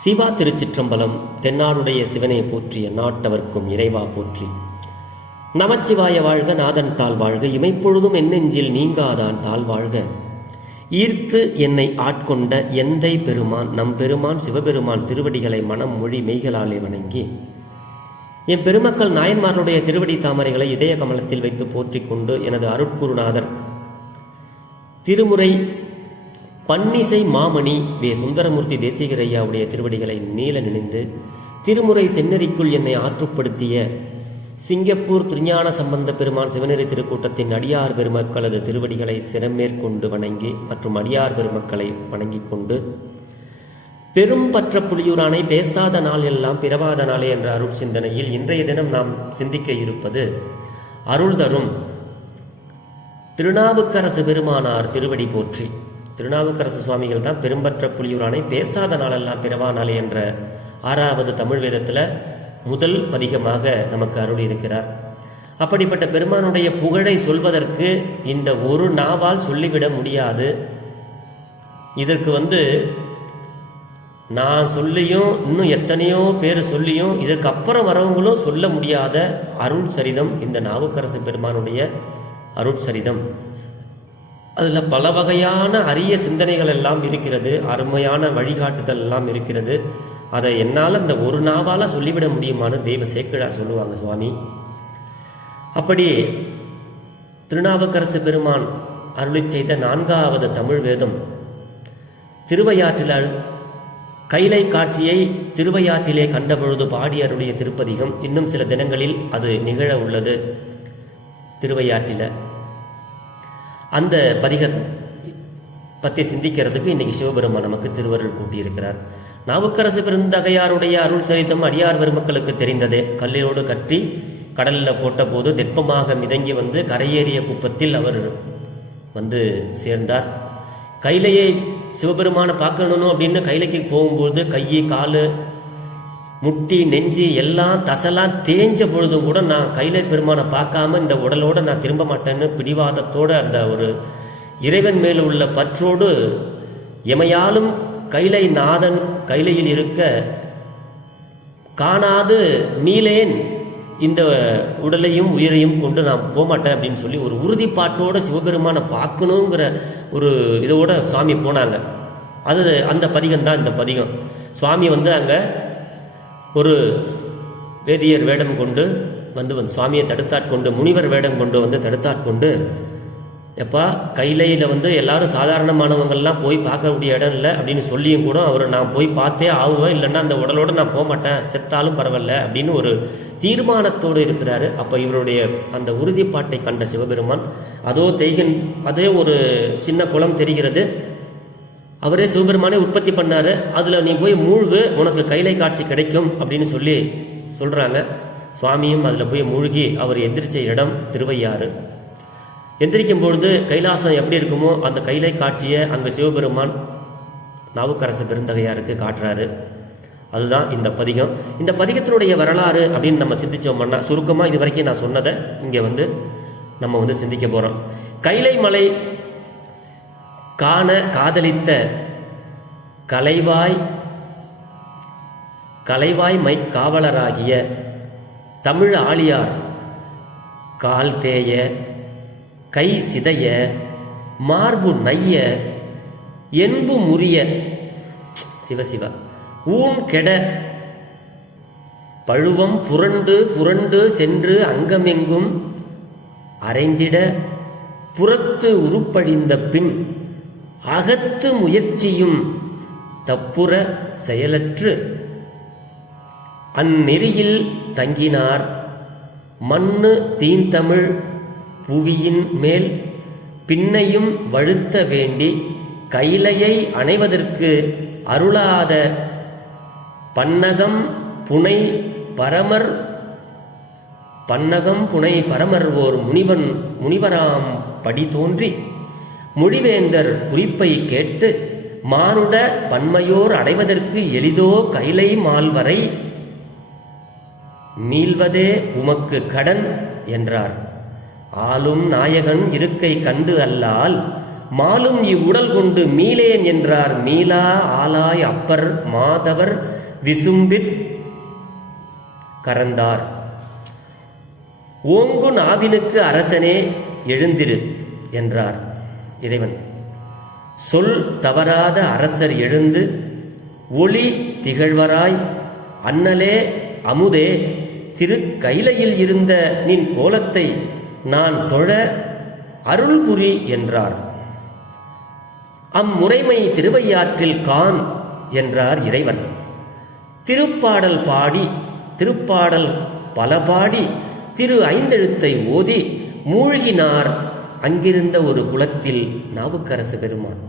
சிவா திருச்சிற்றம்பலம். தென்னாடுடைய சிவனை போற்றிய நாட்டவர்க்கும் இறைவா போற்றி. நமச்சிவாய வாழ்க, நாதன் தாழ் வாழ்க, இமைப்பொழுதும் என்னெஞ்சில் நீங்காதான் தாழ் வாழ்க. ஈர்த்து என்னை ஆட்கொண்ட எந்தை பெருமான் நம் பெருமான் சிவபெருமான் திருவடிகளை மனம் மொழி மெய்களாலே வணங்கி என் பெருமக்கள் நாயன்மார்களுடைய திருவடி தாமரைகளை இதய கமலத்தில் வைத்து போற்றிக் கொண்டு எனது அருட்குருநாதர் திருமுறை பன்னிசை மாமணி வே சுந்தரமூர்த்தி தேசிகரையாவுடைய திருவடிகளை நீல நினைந்து திருமுறை செந்நெறிக்குள் என்னை ஆற்றுப்படுத்திய சிங்கப்பூர் திருஞான சம்பந்த பெருமான் சிவநெறி திருக்கூட்டத்தின் அடியார் பெருமக்களது திருவடிகளை சிரமேற்கொண்டு வணங்கி மற்றும் அடியார் பெருமக்களை வணங்கிக் கொண்டு பெரும் பற்ற புலியூரானை பேசாத நாள் எல்லாம் பிறவாத நாளே என்ற அருள் சிந்தனையில் இன்றைய தினம் நாம் சிந்திக்க இருப்பது அருள் தரும் திருநாவுக்கரசு பெருமானார் திருவடி போற்றி. திருநாவுக்கரசு சுவாமிகள் தான் பெரும்பற்ற புலியூரானை பேசாத நாளெல்லாம் பிறவா நாளே என்ற 6வது தமிழ் வேதத்தில் முதல் பதிகமாக நமக்கு அருள் இருக்கிறார். அப்படிப்பட்ட பெருமானுடைய புகழை சொல்வதற்கு இந்த ஒரு நாவால் சொல்லிவிட முடியாது. இதற்கு நான் சொல்லியும் இன்னும் எத்தனையோ பேர் சொல்லியும் இதற்கு அப்புறம் வரவங்களும் சொல்ல முடியாத அருள் சரிதம் இந்த நாவுக்கரசு பெருமானுடைய அருள் சரிதம். அதில் பல வகையான அரிய சிந்தனைகள் எல்லாம் இருக்கிறது, அருமையான வழிகாட்டுதல் எல்லாம் இருக்கிறது. அதை என்னால் அந்த ஒரு நாவால் சொல்லிவிட முடியுமான்னு தெய்வ சேக்கிழார் சொல்லுவாங்க சுவாமி. அப்படி திருநாவுக்கரசு பெருமான் அருளி செய்த 4வது தமிழ் வேதம் திருவையாற்றில் கைலை காட்சியை திருவையாற்றிலே கண்டபொழுது பாடி அருளிய திருப்பதிகம். இன்னும் சில தினங்களில் அது நிகழ உள்ளது திருவையாற்றில். அந்த பதிகம் பற்றி சிந்திக்கிறதுக்கு இன்னைக்கு சிவபெருமான் நமக்கு திருவருள் கூட்டியிருக்கிறார். நாவுக்கரசு பெருந்தகையாருடைய அருள் சரிதம் அடியார் பெருமக்களுக்கு தெரிந்ததே. கல்லிலோடு கட்டி கடலில் போட்ட போது தெப்பமாக மிதங்கி கரையேறிய குப்பத்தில் அவர் சேர்ந்தார். கைலையை சிவபெருமானை பார்க்கணும் அப்படின்னு கைலைக்கு போகும்போது கை காலு முட்டி நெஞ்சு எல்லாம் தசெல்லாம் தேஞ்ச பொழுதும் கூட நான் கைலை பெருமானை பார்க்காம இந்த உடலோடு நான் திரும்ப மாட்டேன்னு பிடிவாதத்தோடு அந்த ஒரு இறைவன் மேல் உள்ள பற்றோடு எமையாலும் கைலை நாதன் கைலையில் இருக்க காணாது மீளேன், இந்த உடலையும் உயிரையும் கொண்டு நான் போகமாட்டேன் அப்படின்னு சொல்லி ஒரு உறுதிப்பாட்டோடு சிவபெருமானை பார்க்கணுங்கிற ஒரு இதோட சுவாமி போனாங்க. அந்த பதிகம் தான் இந்த பதிகம். சுவாமி அங்கே ஒரு வேதியர் வேடம் கொண்டு சுவாமியை தடுத்தாட்கொண்டு முனிவர் வேடம் கொண்டு தடுத்தாட்கொண்டு, எப்பா கைலையில் எல்லாரும் சாதாரணமானவங்கள்லாம் போய் பார்க்கக்கூடிய இடம் இல்லை அப்படின்னு சொல்லியும் கூட அவர் நான் போய் பார்த்தே ஆகுவேன், இல்லைன்னா அந்த உடலோடு நான் போக மாட்டேன், செத்தாலும் பரவாயில்ல அப்படின்னு ஒரு தீர்மானத்தோடு இருக்கிறாரு. அப்போ இவருடைய அந்த உறுதிப்பாட்டை கண்ட சிவபெருமான் அதே ஒரு சின்ன குளம் தெரிகிறது, அவரே சிவபெருமானே உற்பத்தி பண்ணார், அதில் நீ போய் மூழ்கு, உனக்கு கைலை காட்சி கிடைக்கும் அப்படின்னு சொல்கிறாங்க. சுவாமியும் அதில் போய் மூழ்கி அவர் எந்திரிச்ச இடம் திருவையாறு. எந்திரிக்கும் பொழுது கைலாசம் எப்படி இருக்குமோ அந்த கைலை காட்சியை அங்கே சிவபெருமான் நாவுக்கரசு பெருந்தகையாருக்கு காட்டுறாரு. அதுதான் இந்த பதிகம். இந்த பதிகத்தினுடைய வரலாறு அப்படின்னு நம்ம சிந்திச்சோம்னா சுருக்கமாக இது வரைக்கும் நான் சொன்னதை இங்கே நம்ம சிந்திக்க போகிறோம். கைலை மலை காண காதலித்த கலைவாய் மை காவலராகிய தமிழ் ஆழியார் கால் தேய கை சிதைய மார்பு நைய என்பு முறிய சிவசிவ ஊன் கெட பழுவம் புரண்டு சென்று அங்கமெங்கும் அரைந்திட புறத்து உருப்படிந்த பின் அகத்து முயற்சியும் தப்புற செயலற்று அந்நெறியில் தங்கினார் மண்ணு தீந்தமிழ் புவியின் மேல் பின்னையும் வழுத்த வேண்டி கைலையை அணைவதற்கு அருளாத பன்னகம் புனை பரமர் ஓர் முனிவராம் படி தோன்றி மொழிவேந்தர் குறிப்பை கேட்டு மானுட பன்மையோர் அடைவதற்கு எளிதோ கைலை மால்வரை மீள்வதே உமக்கு கடன் என்றார். ஆளும் நாயகன் இருக்கை கண்டு அல்லால் மாலும் இவ்வுடல் கொண்டு மீளேன் என்றார். மீளா ஆலாய் அப்பர் மாதவர் விசும்பிற் கறந்தார். ஓங்கு நாவினுக்கு அரசனே எழுந்திரு என்றார் இறைவன். சொல் தவறாத அரசர் எழுந்து ஒளி திகழ்வராய் அண்ணலே அமுதே திரு கைலையில் இருந்த நின் கோலத்தை நான் தொழ அருள் புரி என்றார். அம்முறைமை திருவையாற்றில் கான் என்றார் இறைவன். திருப்பாடல் பல பாடி திரு ஐந்தெழுத்தை ஓதி மூழ்கினார் அங்கிருந்த ஒரு குளத்தில் நாவுக்கரசு பெருமான்.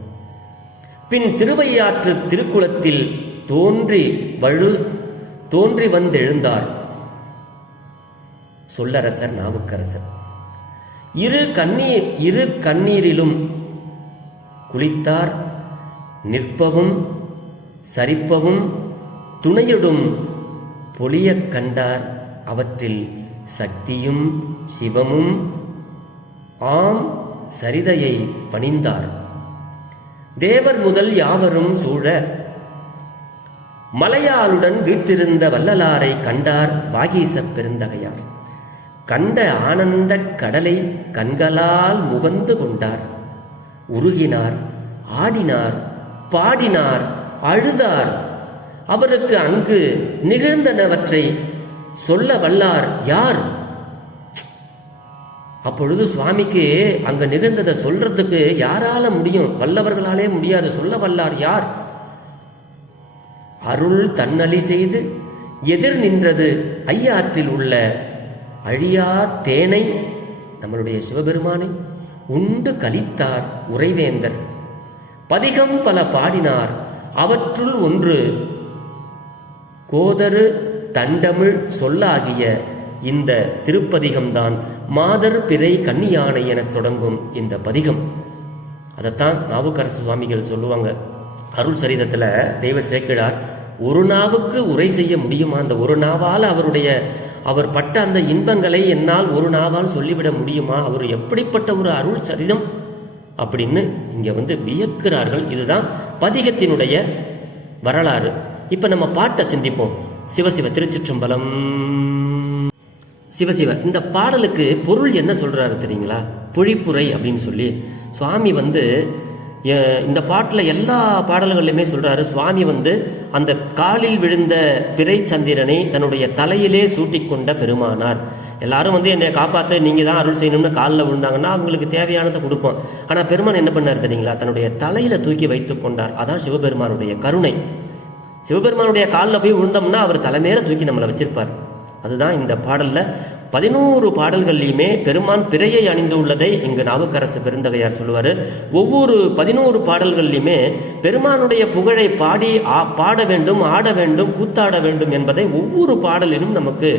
பின் திருவையாற்று திருக்குளத்தில் தோன்றி வந்தெழுந்தார் சொல்லரசர் நாவுக்கரசர். இரு கண்ணீரிலும் குளித்தார். நிற்பவும் சரிப்பவும் துணையொடும் பொலியக் கண்டார். அவற்றில் சக்தியும் சிவமும் ஆம் சரிதையை பணிந்தார். தேவர் முதல் யாவரும் சூழ மலையாளுடன் வீற்றிருந்த வள்ளலாரை கண்டார் வாகீசப் பெருந்தகையார். கண்ட ஆனந்த கடலை கண்களால் முகந்து கொண்டார். உருகினார், ஆடினார், பாடினார், அழுதார். அவருக்கு அங்கு நிகழ்ந்தனவற்றை சொல்ல வல்லார் யார்? அப்பொழுது சுவாமிக்கு அங்க நிகழ்ந்ததை சொல்றதுக்கு யாரால முடியும்? வல்லவர்களாலே முடியாது. சொல்ல வல்லார் யார்? அருள் தன்னலி செய்து எதிர் நின்றது ஐயாற்றில் உள்ள அழியா தேனை நம்மளுடைய சிவபெருமானை உண்டு கலித்தார் உறைவேந்தர். பதிகம் பல பாடினார். அவற்றுள் ஒன்று கோதரு தண்டமிழ் சொல்லாகிய இந்த திருப்பதிகம்தான். மாதர் பிறை கன்னியானை என தொடங்கும் இந்த பதிகம். அதைத்தான் நாவுக்கரசு சுவாமிகள் சொல்லுவாங்க. அருள் சரிதத்தில் தெய்வ சேக்கிழார் ஒரு நாவுக்கு உரை செய்ய முடியுமா? அந்த ஒரு நாவால் அவர் பட்ட அந்த இன்பங்களை என்னால் ஒரு நாவால் சொல்லிவிட முடியுமா? அவர் எப்படிப்பட்ட ஒரு அருள் சரிதம் அப்படின்னு இங்க வியக்கிறார்கள். இதுதான் பதிகத்தினுடைய வரலாறு. இப்ப நம்ம பாட்டை சிந்திப்போம். சிவசிவ திருச்சிற்றம்பலம். சிவசிவ. இந்த பாடலுக்கு பொருள் என்ன சொல்றாரு தெரியுங்களா? பொழிப்புரை அப்படின்னு சொல்லி சுவாமி இந்த பாட்டில் எல்லா பாடல்கள்லையுமே சொல்றாரு. சுவாமி அந்த காலில் விழுந்த பிறை சந்திரனை தன்னுடைய தலையிலே சூட்டிக்கொண்ட பெருமானார். எல்லாரும் என்னை காப்பாற்ற நீங்க தான் அருள் செய்யணும்னு காலில் விழுந்தாங்கன்னா அவங்களுக்கு தேவையானதை கொடுப்போம். ஆனால் பெருமான் என்ன பண்ணார் தெரியுங்களா? தன்னுடைய தலையில தூக்கி வைத்து கொண்டார். அதான் சிவபெருமானுடைய கருணை. சிவபெருமானுடைய காலில் போய் விழுந்தோம்னா அவர் தலைமையில தூக்கி நம்மளை வச்சிருப்பார். அதுதான் இந்த பாடல்ல 11 பாடல்கள்லையுமே பெருமான் பிறையை அணிந்து உள்ளதை இங்கு நாவுக்கரசு பெருந்தகையார் சொல்லுவார். ஒவ்வொரு 11 பாடல்கள்லையுமே பெருமானுடைய புகழை பாட வேண்டும், ஆட வேண்டும், கூத்தாட வேண்டும் என்பதை ஒவ்வொரு பாடலிலும் நமக்கு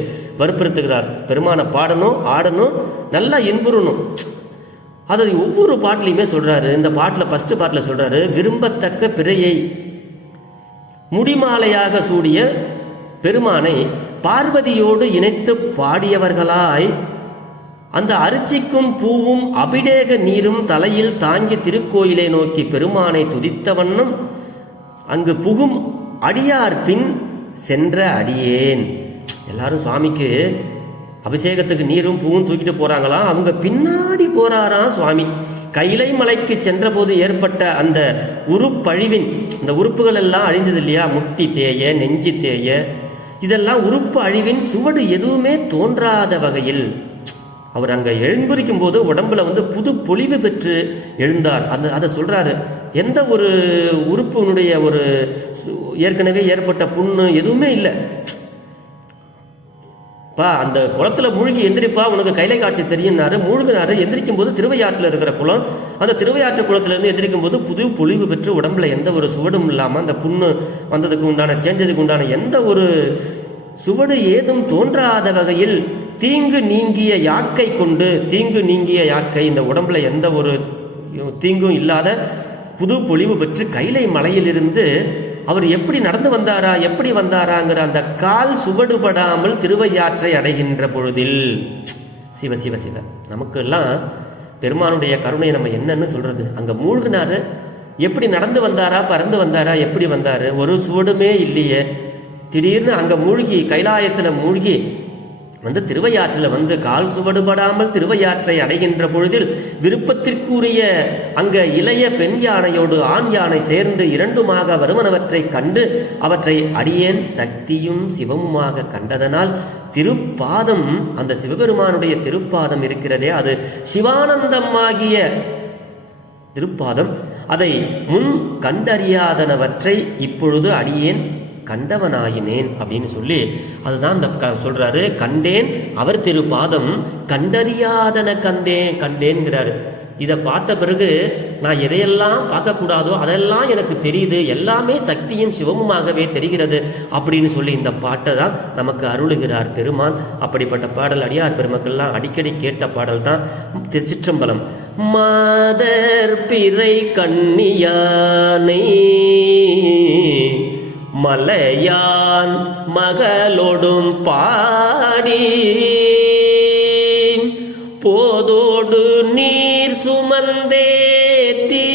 வற்புறுத்துகிறார். பெருமானை பாடணும், ஆடணும், நல்லா இன்புறணும். அதை ஒவ்வொரு பாட்டிலையுமே சொல்றாரு. இந்த பாட்டில் ஃபர்ஸ்ட் பாட்டில் சொல்றாரு, விரும்பத்தக்க பிறையை முடிமாலையாக சூடிய பெருமானை பார்வதியோடு இணைத்து பாடியவர்களாய் அந்த அரிச்சிக்கும் பூவும் அபிடேக நீரும் தலையில் தாங்கி திருக்கோயிலை நோக்கி பெருமானை துதித்த வண்ணம் அங்கு புகும் அடியார் பின் சென்ற அடியேன். எல்லாரும் சுவாமிக்கு அபிஷேகத்துக்கு நீரும் பூவும் தூக்கிட்டு போறாங்களாம். அவங்க பின்னாடி போறாராம் சுவாமி. கைலை மலைக்கு சென்ற போது ஏற்பட்ட அந்த உறுப்பழிவின் இந்த உறுப்புகள் எல்லாம் அழிஞ்சது இல்லையா? முட்டி தேய, நெஞ்சு தேய, இதெல்லாம் உறுப்பு அழிவின் சுவடு எதுவுமே தோன்றாத வகையில் அவர் அங்க எழுந்திருக்கும் போது உடம்புல புது பொலிவு பெற்று எழுந்தார். அதை சொல்றாரு. எந்த ஒரு உறுப்பினுடைய ஒரு ஏற்கனவே ஏற்பட்ட புண்ணு எதுவுமே இல்லை. அந்த குளத்துல மூழ்கி எந்திரிப்பா, உனக்கு கைலை காட்சி தெரியும்னாரு. மூழ்கினாரு. எந்திரிக்கும் போது திருவையாற்றுல இருக்கிற குளம். அந்த திருவையாற்று குளத்துல இருந்து எந்திரிக்கும் போது புது பொலிவு பெற்று உடம்புல எந்த ஒரு சுவடும் இல்லாம அந்த புண்ணு வந்ததுக்கு உண்டான சேஞ்சதுக்கு உண்டான எந்த ஒரு சுவடு ஏதும் தோன்றாத வகையில் தீங்கு நீங்கிய யாக்கை இந்த உடம்புல எந்த ஒரு தீங்கும் இல்லாத புது பொலிவு பெற்று கைலை மலையிலிருந்து அவர் எப்படி நடந்து வந்தாரா, எப்படி வந்தாராங்கிற அந்த கால் சுவடுபடாமல் திருவையாற்றை அடைகின்ற பொழுதில் சிவ சிவ சிவ. நமக்கு எல்லாம் பெருமானுடைய கருணையை நம்ம என்னன்னு சொல்றது? அங்க மூழ்கினாரு, எப்படி நடந்து வந்தாரா, பறந்து வந்தாரா, எப்படி வந்தாரு? ஒரு சுவடுமே இல்லையே. திடீர்னு அங்க மூழ்கி, கைலாயத்துல மூழ்கி வந்து திருவையாற்றில் வந்து கால் சுவடுபடாமல் திருவையாற்றை அடைகின்ற பொழுதில் விருப்பத்திற்குரிய அங்க இளைய பெண் யானையோடு ஆண் யானை சேர்ந்து இரண்டுமாக வருவனவற்றை கண்டு அவற்றை அடியேன் சக்தியும் சிவமுமாக கண்டதனால் திருப்பாதம், அந்த சிவபெருமானுடைய திருப்பாதம் இருக்கிறதே, அது சிவானந்தமாகிய திருப்பாதம். அதை முன் கண்டறியாதனவற்றை இப்பொழுது அடியேன் கண்டவனாயினேன் அப்படின்னு சொல்லி அதுதான் இந்த சொல்றாரு. கண்டேன் அவர் திருப்பாதம், கண்டறியாதன கண்டேன்கிறாரு. இதை பார்த்த பிறகு நான் எதையெல்லாம் பார்க்கக்கூடாதோ அதெல்லாம் எனக்கு தெரியுது, எல்லாமே சக்தியும் சிவமுமாகவே தெரிகிறது அப்படின்னு சொல்லி இந்த பாட்டை தான் நமக்கு அருளுகிறார் பெருமான். அப்படிப்பட்ட பாடல் அடியார் பெருமக்கள்லாம் அடிக்கடி கேட்ட பாடல் தான் திருச்சிற்றம்பலம். மாதர் பிறை கண்ணியானை மலையான் மகளோடும் பாடி போதோடு நீர் சுமந்தேத்தி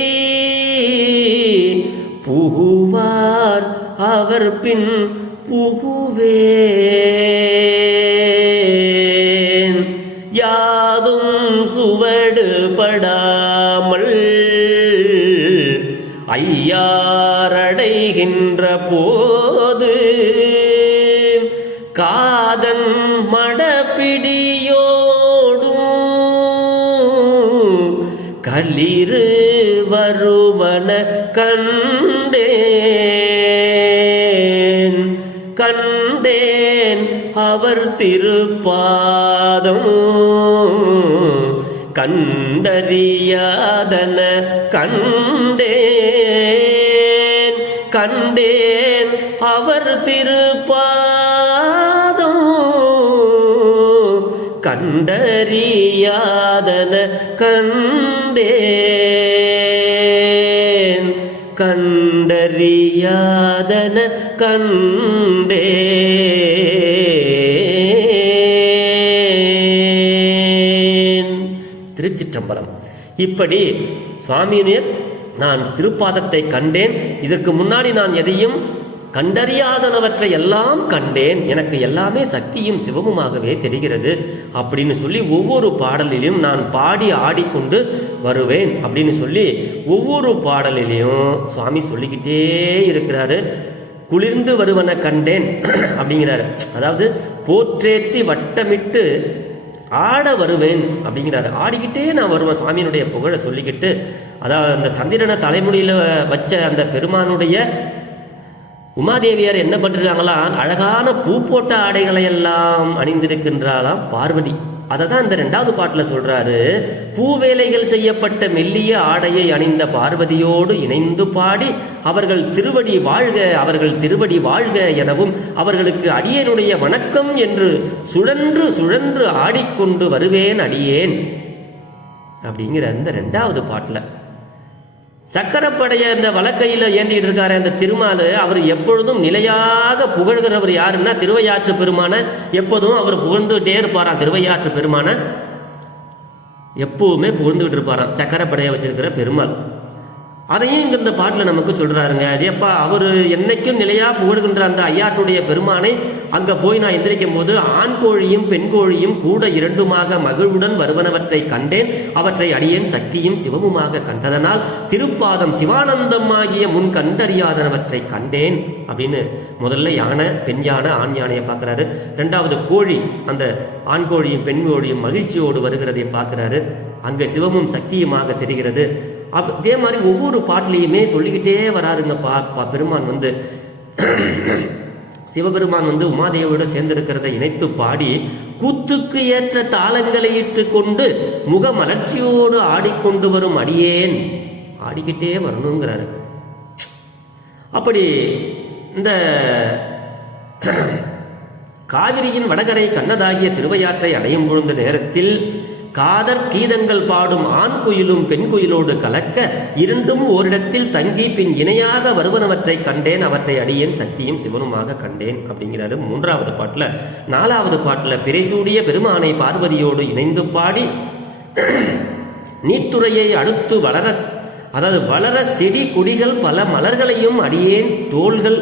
புகுவார் அவர் பின் புகுவேன் யாதும் சுவடுபடாமல் ஐயாரடைகின்ற போது காதன் மடப்பிடியோடும் களிறு வருவன கண்டேன் கண்டேன் அவர் திருப்பாதம் கண்டறியாதன கண்டேன் கண்டேன் அவர் திருப்பாதம் கண்டறியாதன கண்டேன் கண்டறியாதன கண்டேன். திருச்சிற்றம்பலம். இப்படி சுவாமியினர் நான் திருப்பாதத்தை கண்டேன், இதற்கு முன்னாடி நான் எதையும் கண்டறியாதனவற்றை எல்லாம் கண்டேன், எனக்கு எல்லாமே சக்தியும் சிவமுமாகவே தெரிகிறது அப்படின்னு சொல்லி ஒவ்வொரு பாடலிலும் நான் பாடி ஆடிக்கொண்டு வருவேன் அப்படின்னு சொல்லி ஒவ்வொரு பாடலிலையும் சுவாமி சொல்லிக்கிட்டே இருக்கிறாரு. குளிர்ந்து வருவன கண்டேன் அப்படிங்கிறாரு. அதாவது போற்றேத்தி வட்டமிட்டு ஆட வருவேன் அப்படிங்கிறாரு. ஆடிக்கிட்டே நான் வருவேன் சுவாமியினுடைய புகழை சொல்லிக்கிட்டு. அதாவது அந்த சந்திரனை தலைமுடியில் வச்ச அந்த பெருமானுடைய உமாதேவியார் என்ன பண்ணுறாங்களாம், அழகான பூ போட்ட ஆடைகளை எல்லாம் அணிந்திருக்கின்றாளாம் பார்வதி. அதை தான் இந்த 2வது பாட்டில் சொல்றாரு. பூவேலைகள் செய்யப்பட்ட மெல்லிய ஆடையை அணிந்த பார்வதியோடு இணைந்து பாடி அவர்கள் திருவடி வாழ்க அவர்கள் திருவடி வாழ்க எனவும் அவர்களுக்கு அடியேனுடைய வணக்கம் என்று சுழன்று சுழன்று ஆடிக்கொண்டு வருவேன் அடியேன் அப்படிங்கிற இந்த 2வது பாட்டில் சக்கரப்படைய இந்த வழக்கையில் ஏந்திட்டு இருக்காரு அந்த திருமால். அவர் எப்பொழுதும் நிலையாக புகழ்கிறவர் யாருன்னா திருவையாற்று பெருமான. எப்போதும் அவர் புகழ்ந்துகிட்டே இருப்பாராம். திருவையாற்று பெருமான எப்பவுமே புகழ்ந்துகிட்டு இருப்பாராம் சக்கரப்படைய வச்சிருக்கிற பெருமாள். அதையும் இங்க இந்த பாட்டில் நமக்கு சொல்றாருங்க. அதேப்பா அவர் என்னைக்கும் நிலையா புகழ்கின்ற அந்த ஐயாற்றுடைய பெருமானை அங்க போய் நான் எந்திரிக்கும் போது ஆண் கோழியும் பெண் கோழியும் கூட இரண்டுமாக மகிழ்வுடன் வருவனவற்றை கண்டேன், அவற்றை அடியேன் சக்தியும் சிவமுமாக கண்டதனால் திருப்பாதம் சிவானந்தம் ஆகிய முன் கண்டறியாதனவற்றை கண்டேன் அப்படின்னு முதல்ல யானை, பெண் யானை, ஆண் யானையை பார்க்கிறாரு. 2வது கோழி, அந்த ஆண் கோழியும் பெண் கோழியும் மகிழ்ச்சியோடு வருகிறதை பார்க்கிறாரு. அங்க சிவமும் சக்தியுமாக தெரிகிறது. அதே மாதிரி ஒவ்வொரு பாட்டிலையுமே சொல்லிக்கிட்டே வராருங்க. பெருமான் வந்து சிவபெருமான் வந்து உமாதேவியோடு சேர்ந்திருக்கிறத இணைத்து பாடி கூத்துக்கு ஏற்ற தாளங்களை இட்டு கொண்டு முக மலர்ச்சியோடு ஆடிக்கொண்டு வரும் அடியேன் ஆடிக்கிட்டே வரணுங்கிறாரு. அப்படி இந்த காவிரியின் வடகரை கண்ணதாகிய திருவையாற்றை அடையும் பொழுது நேரத்தில் காதற் கீதங்கள் பாடும் ஆண் குயிலும் பெண் குயிலோடு கலக்க இரண்டும் ஓரிடத்தில் தங்கி பின் இணையாக வருவனவற்றை கண்டேன், அவற்றை அடியேன் சக்தியும் சிவனுமாக கண்டேன் அப்படிங்கிறாரு 3வது பாட்டில். 4வது பாட்டில் பிறைசூடிய பெருமானை பார்வதியோடு இணைந்து பாடி நீத்துறையை அடுத்து வளர செடி கொடிகள் பல மலர்களையும் அடியேன் தோள்கள்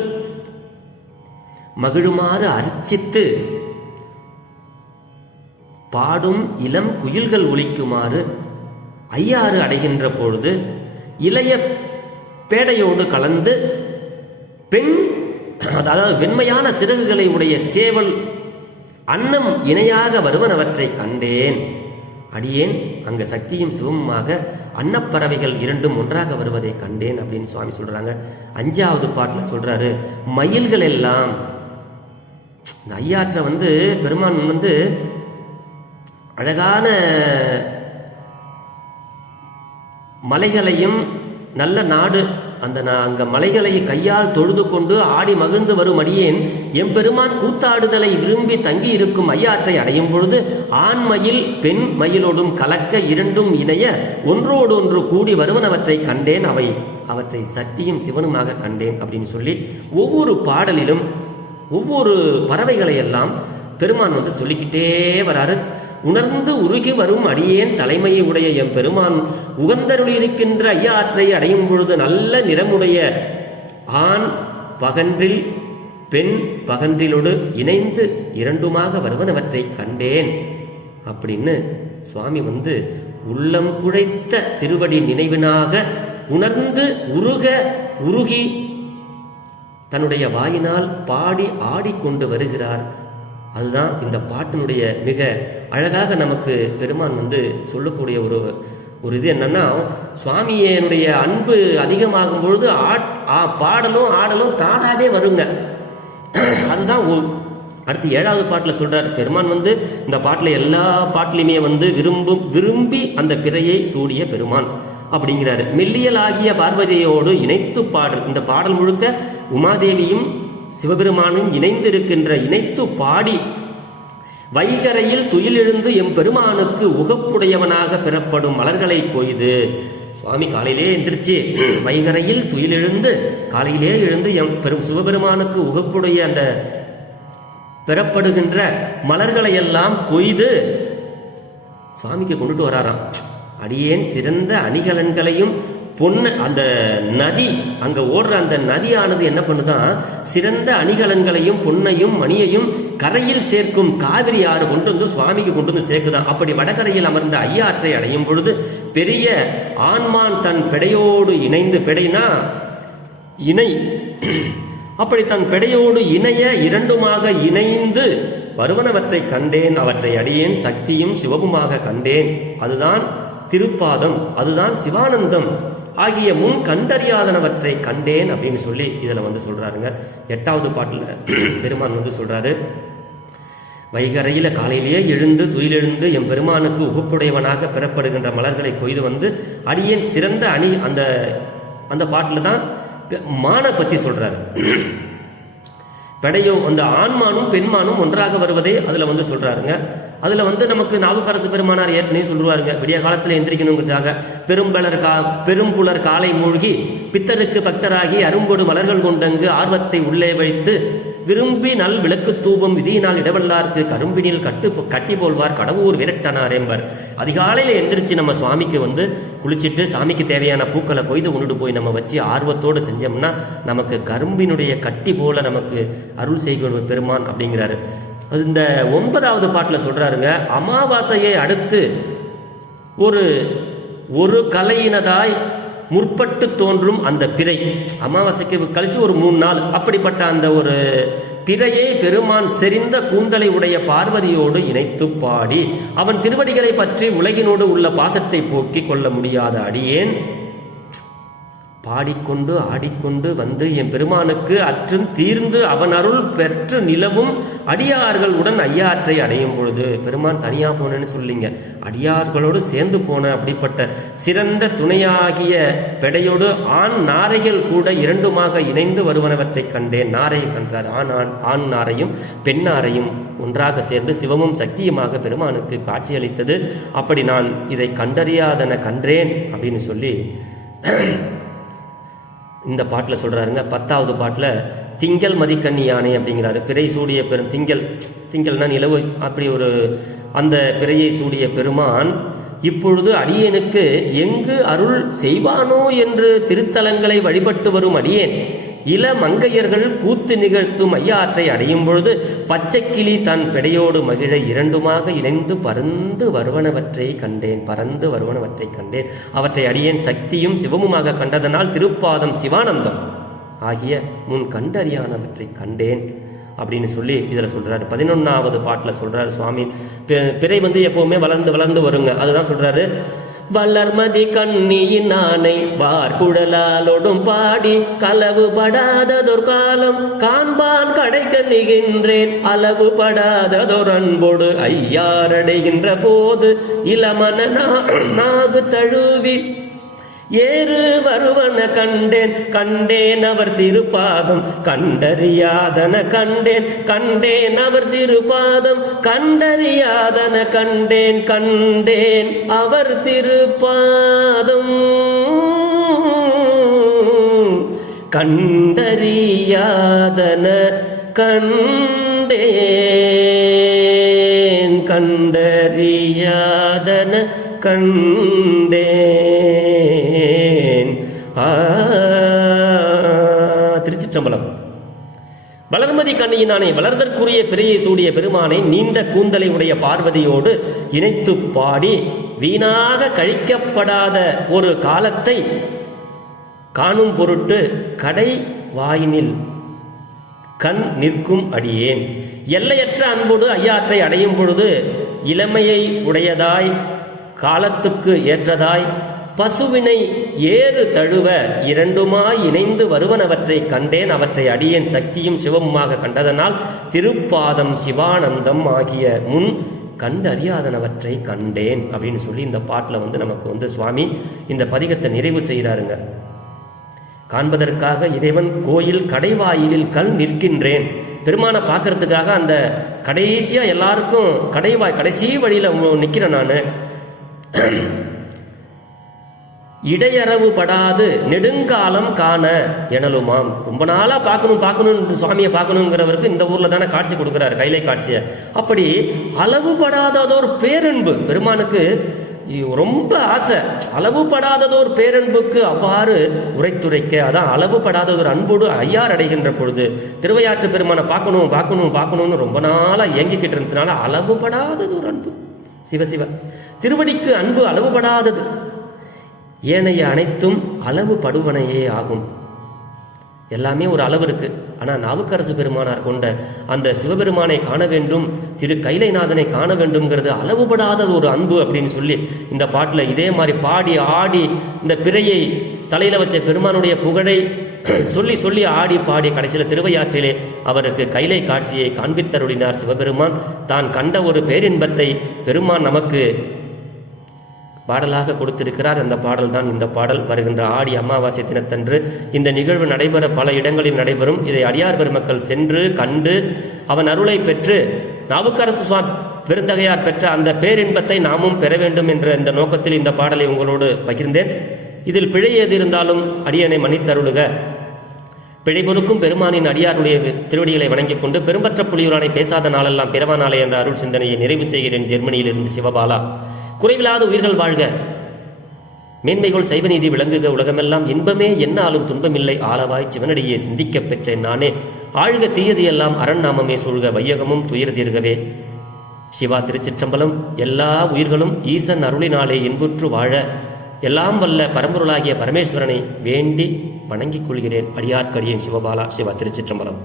மகிழுமாறு அர்ச்சித்து பாடும் இளம் குயில்கள் ஒலிக்குமாறு ஐயாறு அடைகின்ற பொழுது இளைய பேடையோடு கலந்து பெண், அதாவது வெண்மையான சிறகுகளை உடைய சேவல் அன்னம் இணையாக வருவனவற்றை கண்டேன். அடியேன் அங்க சக்தியும் சிவமுமாக அன்னப்பறவைகள் இரண்டும் ஒன்றாக வருவதை கண்டேன் அப்படின்னு சுவாமி சொல்றாங்க. 5வது பாட்டில் சொல்றாரு, மயில்கள் எல்லாம் இந்த ஐயாற்றை பெருமான் அழகான மலைகளையும் நல்ல நாடு அங்க மலைகளை கையால் தொழுது கொண்டு ஆடி மகிழ்ந்து வரும் அடியேன் எம்பெருமான் கூத்தாடுதலை விரும்பி தங்கி இருக்கும் ஐயாற்றை அடையும் பொழுது ஆண் மயில் பெண் மயிலோடும் கலக்க இரண்டும் இணைய ஒன்றோடு ஒன்று கூடி வருவனவற்றை கண்டேன், அவற்றை சக்தியும் சிவனுமாக கண்டேன் அப்படின்னு சொல்லி ஒவ்வொரு பாடலிலும் ஒவ்வொரு பறவைகளை எல்லாம் பெருமான் சொல்லிக்கிட்டே வராரு. உணர்ந்து உருகி வரும் அடியேன் தலைமையை உடைய எம் பெருமான் உகந்தருளியிருக்கின்ற ஐயாற்றை அடையும் பொழுது நல்ல நிறமுடைய ஆண் பகன்றில் பெண் பகன்றிலோடு இணைந்து இரண்டுமாக வருவனவற்றை கண்டேன் அப்படின்னு சுவாமி உள்ளம் குழைத்த திருவடி நினைவினாக உணர்ந்து உருகி தன்னுடைய வாயினால் பாடி ஆடிக்கொண்டு வருகிறார். அதுதான் இந்த பாட்டினுடைய மிக அழகாக நமக்கு பெருமான் சொல்லக்கூடிய ஒரு இது என்னன்னா, சுவாமியனுடைய அன்பு அதிகமாகும் பொழுது பாடலும் ஆடலும் தானாவே வருங்க. அதுதான் அடுத்து 7வது பாட்டில் சொல்றார் பெருமான் இந்த பாட்டில் எல்லா பாட்டிலையுமே விரும்பி அந்த பிறையை சூடிய பெருமான் அப்படிங்கிறாரு. மெல்லியல் ஆகிய பார்வதியோடு இணைத்து பாடு, இந்த பாடல் முழுக்க உமாதேவியும் சிவபெருமானும் இணைத்து பாடி வைகரையில் துயிலெழுந்து எம் பெருமானுக்கு உகப்புடையவனாக பெறப்படும் மலர்களை கொய்து. சுவாமி காலையிலே எந்திரிச்சு வைகரையில் துயிலெழுந்து காலையிலே எழுந்து எம் சிவபெருமானுக்கு உகப்புடைய அந்த பெறப்படுகின்ற மலர்களை எல்லாம் கொய்து சுவாமிக்கு கொண்டுட்டு வராராம். அடியேன் சிறந்த அணிகலன்களையும் அந்த நதி அங்க ஓடுற அந்த நதியானது என்ன பண்ணுதான், சிறந்த அணிகலன்களையும் பொன்னையும் மணியையும் கரையில் சேர்க்கும் காவிரி ஆறு கொண்டு சுவாமிக்கு கொண்டு சேர்க்குதான். அப்படி வடகரையில் அமர்ந்த ஐயாற்றை அடையும் பொழுது பெரிய ஆண்மான் தன் பெடையோடு இணைந்து, பெடைனா இணை, அப்படி தன் பெடையோடு இணைய இரண்டுமாக இணைந்து வருவனவற்றை கண்டேன், அவற்றை அடியேன் சக்தியும் சிவமுமாக கண்டேன். அதுதான் திருப்பாதம், அதுதான் சிவானந்தம் ஆகிய முன் கண்டறியாதனவற்றை கண்டேன் அப்படின்னு சொல்லி இதுல சொல்றாருங்க. 8வது பாட்டுல பெருமான் சொல்றாரு, வைகரையில காலையிலேயே எழுந்து துயிலெழுந்து எம் பெருமானுக்கு உகப்புடையவனாக பெறப்படுகின்ற மலர்களை கொய்து அடியேன் சிறந்த அணி. அந்த பாட்டுல தான் மான பத்தி சொல்றாரு. பெடையும் அந்த ஆண்மானும் பெண்மானும் ஒன்றாக வருவதை அதுல சொல்றாருங்க. அதுல நமக்கு நாவுக்கரசு பெருமானார் ஏற்கனவே சொல்லுவாருங்க, விடிய காலத்துல எந்திரிக்கணுங்கிறதுக்காக பெரும்புலர் காலை மூழ்கி பித்தருக்கு பக்தராகி அரும்பொடு மலர்கள் கொண்டங்கு ஆர்வத்தை உள்ளே வைத்து விரும்பி நல் விளக்கு தூபம் விதியினால் இடவல்லார்க்கு கரும்பினில் கட்டி போல்வார் கடவுர் விரட்டனார் என்பர். அதிகாலையில எந்திரிச்சு நம்ம சுவாமிக்கு குளிச்சுட்டு சாமிக்கு தேவையான பூக்களை கொய்து கொண்டுட்டு போய் நம்ம வச்சு ஆர்வத்தோடு செஞ்சோம்னா நமக்கு கரும்பினுடைய கட்டி போல நமக்கு அருள் செய்கிற பெருமான் அப்படிங்கிறாரு. அது இந்த 9வது பாட்டில் சொல்றாருங்க, அமாவாசையை அடுத்து ஒரு கலையினதாய் முற்பட்டு தோன்றும் அந்த பிறை, அமாவாசைக்கு கழிச்சு ஒரு 3 நாள் அப்படிப்பட்ட அந்த ஒரு பிறையை பெருமான் செறிந்த கூந்தலை உடைய பார்வதியோடு இணைத்து பாடி அவன் திருவடிகளை பற்றி உலகினோடு உள்ள பாசத்தை போக்கிக் கொள்ள முடியாத அடியேன் பாடிக்கொண்டு ஆடிக்கொண்டு என் பெருமானுக்கு அற்றும் தீர்ந்து அவன் அருள் பெற்று நிலவும் அடியார்கள் உடன் ஐயாற்றை அடையும் பொழுது, பெருமான் தனியா போனேன்னு சொல்லிங்க, அடியார்களோடு சேர்ந்து போன அப்படிப்பட்ட சிறந்த துணையாகிய பெடையோடு ஆண் நாரைகள் கூட இரண்டுமாக இணைந்து வருவனவற்றை கண்டேன். நாரை கண்டார், ஆண் நாரையும் பெண் நாரையும் ஒன்றாக சேர்ந்து சிவமும் சக்தியுமாக பெருமானுக்கு காட்சியளித்தது. அப்படி நான் இதை கண்டறியாதன கன்றேன் அப்படின்னு சொல்லி இந்த பாட்டில் சொல்கிறாருங்க. 10வது பாட்டில் திங்கள் மதிக்கண்ணி யானை அப்படிங்கிறாரு. பிறை சூடிய திங்கள்னா நிலவு, அப்படி அந்த பிறையை சூடிய பெருமான் இப்பொழுது அடியேனுக்கு எங்கு அருள் செய்வானோ என்று திருத்தலங்களை வழிபட்டு வரும் அடியேன் இள மங்கையர்கள் கூத்து நிகழ்த்தும் ஐயாற்றை அடையும் பொழுது பச்சைக்கிளி தன் பெடையோடு மகிழ இரண்டுமாக இணைந்து பறந்து வருவனவற்றை கண்டேன். அவற்றை அடியேன் சக்தியும் சிவமுமாக கண்டதனால் திருப்பாதம் சிவானந்தம் ஆகிய முன் கண்டறியானவற்றை கண்டேன் அப்படின்னு சொல்லி இதில் சொல்கிறாரு. 11வது பாட்டில் சொல்கிறாரு சுவாமி. பிறை எப்போவுமே வளர்ந்து வளர்ந்து வருங்க. அதுதான் சொல்கிறாரு. வளர்மதி கண்ணியின் ஆனை வார்குழலாலோடும் பாடி களவு படாததொரு காலம் காண்பான் கடை கண்ணுகின்றேன் அளவு படாததொரு அன்போடு ஐயாரடைகின்ற போது இளமன நாகு தழுவி ஏறு வருவன கண்டேன் அவர் திருப்பாதம் கண்டறியாதன கண்டேன் அவர் திருப்பாதம் கண்டறியாதன கண்டேன் அவர் திருப்பாதம் கண்டறியாதன கண்டேன். திருச்சிற்றம்பலம். வளர்மதி கண்ணியினானே வளர்தற்குரிய பிறையை சூடிய பெருமானை நீண்ட கூந்தலை உடைய பார்வதியோடு இணைத்து பாடி வீணாக கழிக்கப்படாத ஒரு காலத்தை காணும் பொருட்டு கடை வாயினில் கண் நிற்கும் அடியேன் எல்லையற்ற அன்போடு ஐயாற்றை அடையும் பொழுது இளமையை உடையதாய் காலத்துக்கு ஏற்றதாய் பசுவினை ஏறு தழுவ இரண்டுமாய் இணைந்து வருவனவற்றை கண்டேன். அவற்றை அடியேன் சக்தியும் சிவமுமாக கண்டதனால் திருப்பாதம் சிவானந்தம் ஆகிய முன் கண்டறியாதனவற்றை கண்டேன் அப்படின்னு சொல்லி இந்த பாட்டில் நமக்கு சுவாமி இந்த பதிகத்தை நிறைவு செய்கிறாருங்க. காண்பதற்காக இறைவன் கோயில் கடைவாயிலில் கண் நிற்கின்றேன். பெருமானை பார்க்கறதுக்காக அந்த கடைசியாக எல்லாருக்கும் கடைசி வழியில் நிற்கிறேன் நான். இடையறவு படாது நெடுங்காலம் காண எனலுமாம். ரொம்ப நாளாக பார்க்கணும் சுவாமியை பார்க்கணுங்கிறவருக்கு இந்த ஊரில் தானே காட்சி கொடுக்குறாரு, கைலை காட்சியை. அப்படி அளவுபடாததோர் பேரன்பு பெருமானுக்கு ரொம்ப ஆசை. அளவுபடாததோர் பேரன்புக்கு அவ்வாறு உரைத்துரைக்க, அதான் அளவுபடாததோர் அன்போடு ஐயார் அடைகின்ற பொழுது திருவையாற்று பெருமானை பார்க்கணும்னு ரொம்ப நாளாக இயங்கிக்கிட்டு இருந்ததுனால அளவுபடாததோர் அன்பு. சிவசிவ திருவடிக்கு அன்பு அளவுபடாதது, ஏனைய அனைத்தும் அளவு படுவனையே ஆகும். எல்லாமே ஒரு அளவு இருக்கு. ஆனால் நாவுக்கரசு பெருமானார் கொண்ட அந்த சிவபெருமானை காண வேண்டும், திரு கைலைநாதனை காண வேண்டும்ங்கிறது அளவுபடாத ஒரு அன்பு அப்படின்னு சொல்லி இந்த பாட்டில் இதே மாதிரி பாடி ஆடி இந்த பிறையை தலையில் வச்ச பெருமானுடைய புகழை சொல்லி ஆடி பாடி கடைசியில் திருவையாற்றிலே அவருக்கு கைலை காட்சியை காண்பித்தருளினார் சிவபெருமான். தான் கண்ட ஒரு பேரின்பத்தை பெருமான் நமக்கு பாடலாக கொடுத்திருக்கிறார். அந்த பாடல் தான் இந்த பாடல். வருகின்ற ஆடி அமாவாசை தினத்தன்று இந்த நிகழ்வு நடைபெற பல இடங்களில் நடைபெறும். இதை அடியார் பெருமக்கள் சென்று கண்டு அவன் அருளை பெற்று நாவுக்கரசு சுவாமி பெருந்தகையார் பெற்ற அந்த பேரின்பத்தை நாமும் பெற வேண்டும் என்ற இந்த நோக்கத்தில் இந்த பாடலை உங்களோடு பகிர்ந்தேன். இதில் பிழை ஏது இருந்தாலும் அடியனை மன்னித்தருளுக. பிழை பொறுக்கும் பெருமானின் அடியாருடைய திருவடிகளை வணங்கிக் கொண்டு பெரும்பற்ற புலியூரானை பேசாத நாளெல்லாம் பிறவா நாளே என்ற அருள் சிந்தனையை நிறைவு செய்கிறேன். ஜெர்மனியிலிருந்து சிவபாலா. குறைவில்லாத உயிர்கள் வாழ்க, மேன்மைகள் சைவ நீதி விளங்குக, உலகமெல்லாம் இன்பமே என்னாலும் துன்பமில்லை, ஆளவாய் சிவனடியே சிந்திக்கப் பெற்றேன் நானே, ஆழ்க தீயது எல்லாம் அரண் நாமமே சூழ்க, வையகமும் துயர் தீர்கவே. சிவா. திருச்சிற்றம்பலம். எல்லா உயிர்களும் ஈசன் அருளினாலே இன்புற்று வாழ எல்லாம் வல்ல பரம்பொருளாகிய பரமேஸ்வரனை வேண்டி வணங்கிக் கொள்கிறேன். அடியார்க்கடியேன் சிவபாலா. சிவா. திருச்சிற்றம்பலம்.